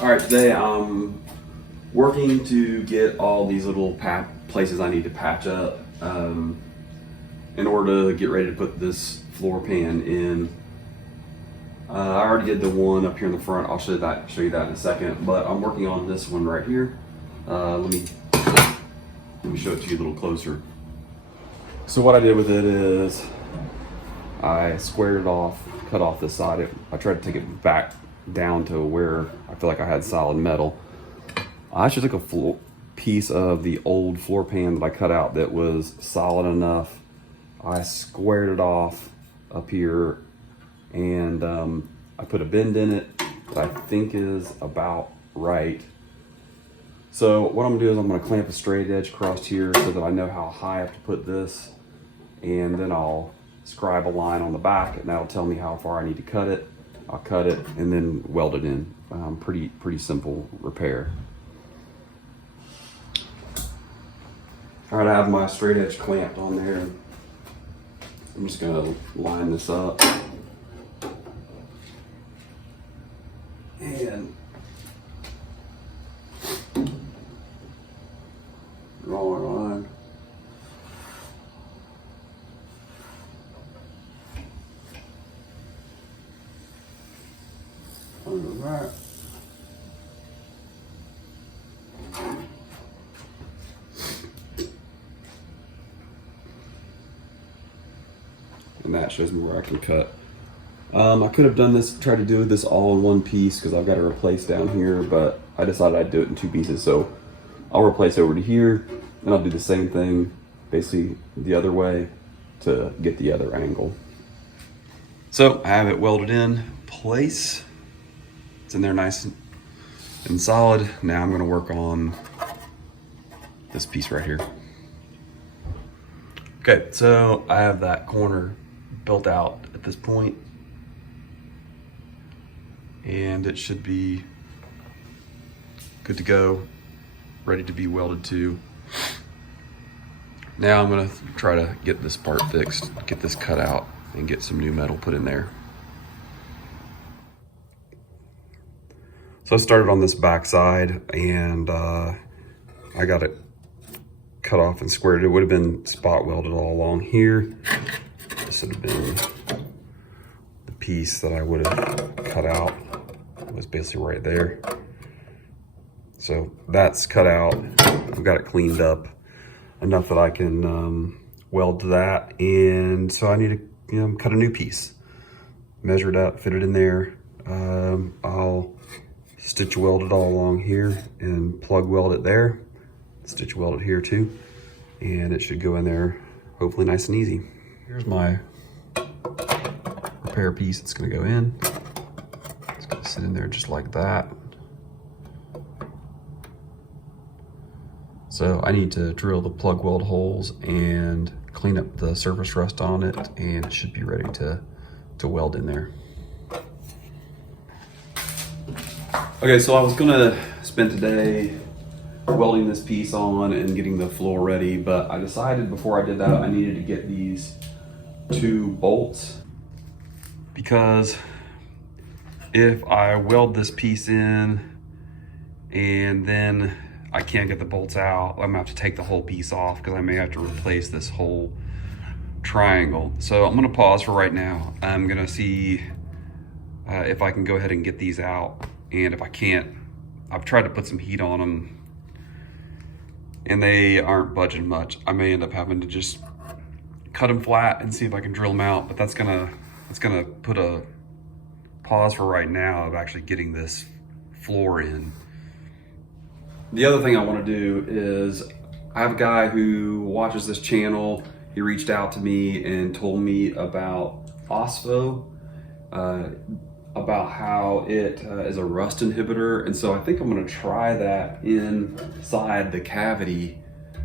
All right, today I'm working to get all these little places I need to patch up in order to get ready to put this floor pan in. I already did the one up here in the front. I'll show you that in a second, but I'm working on this one right here. Let me show it to you a little closer. So what I did with it is I squared it off, cut off this side. I tried to take it back down to where I feel like I had solid metal. I actually took a piece of the old floor pan that I cut out that was solid enough. I squared it off up here, and I put a bend in it that I think is about right. So what I'm gonna do is I'm gonna clamp a straight edge across here so that I know how high I have to put this, and then I'll scribe a line on the back, and that'll tell me how far I need to cut it. I'll cut it and then weld it in. Pretty simple repair. All right, I have my straight edge clamped on there. I'm just gonna line this up. And draw a line. Under that. And that shows me where I can cut. I could have done this, tried to do this all in one piece because I've got to replace down here, but I decided I'd do it in two pieces. So I'll replace over to here, and I'll do the same thing basically the other way to get the other angle. So I have it welded in place. It's in there nice and solid. Now I'm gonna work on this piece right here. Okay, so I have that corner built out at this point, and it should be good to go, ready to be welded to. Now I'm gonna try to get this part fixed, get this cut out, and get some new metal put in there. So I started on this back side, and I got it cut off and squared. It would have been spot welded all along here. This would have been the piece that I would have cut out. It was basically right there. So that's cut out. I've got it cleaned up enough that I can weld to that. And so I need to cut a new piece. Measure it up, fit it in there. I'll stitch weld it all along here and plug weld it there. Stitch weld it here too. And it should go in there hopefully nice and easy. Here's my repair piece that's gonna go in. It's gonna sit in there just like that. So I need to drill the plug weld holes and clean up the surface rust on it, and it should be ready to weld in there. Okay, so I was gonna spend today welding this piece on and getting the floor ready, but I decided before I did that I needed to get these two bolts, because if I weld this piece in and then I can't get the bolts out, I'm gonna have to take the whole piece off because I may have to replace this whole triangle. So I'm gonna pause for right now. I'm gonna see if I can go ahead and get these out. And if I can't, I've tried to put some heat on them and they aren't budging much. I may end up having to just cut them flat and see if I can drill them out, but that's gonna put a pause for right now of actually getting this floor in. The other thing I want to do is, I have a guy who watches this channel. He reached out to me and told me about OSFO, about how it is a rust inhibitor. And so I think I'm gonna try that inside the cavity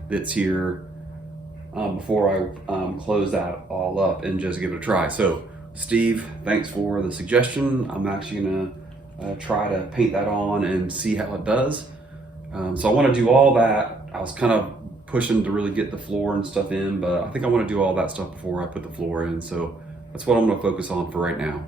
that's here before I close that all up and just give it a try. So Steve, thanks for the suggestion. I'm actually gonna try to paint that on and see how it does. So I wanna do all that. I was kind of pushing to really get the floor and stuff in, but I think I wanna do all that stuff before I put the floor in. So that's what I'm gonna focus on for right now.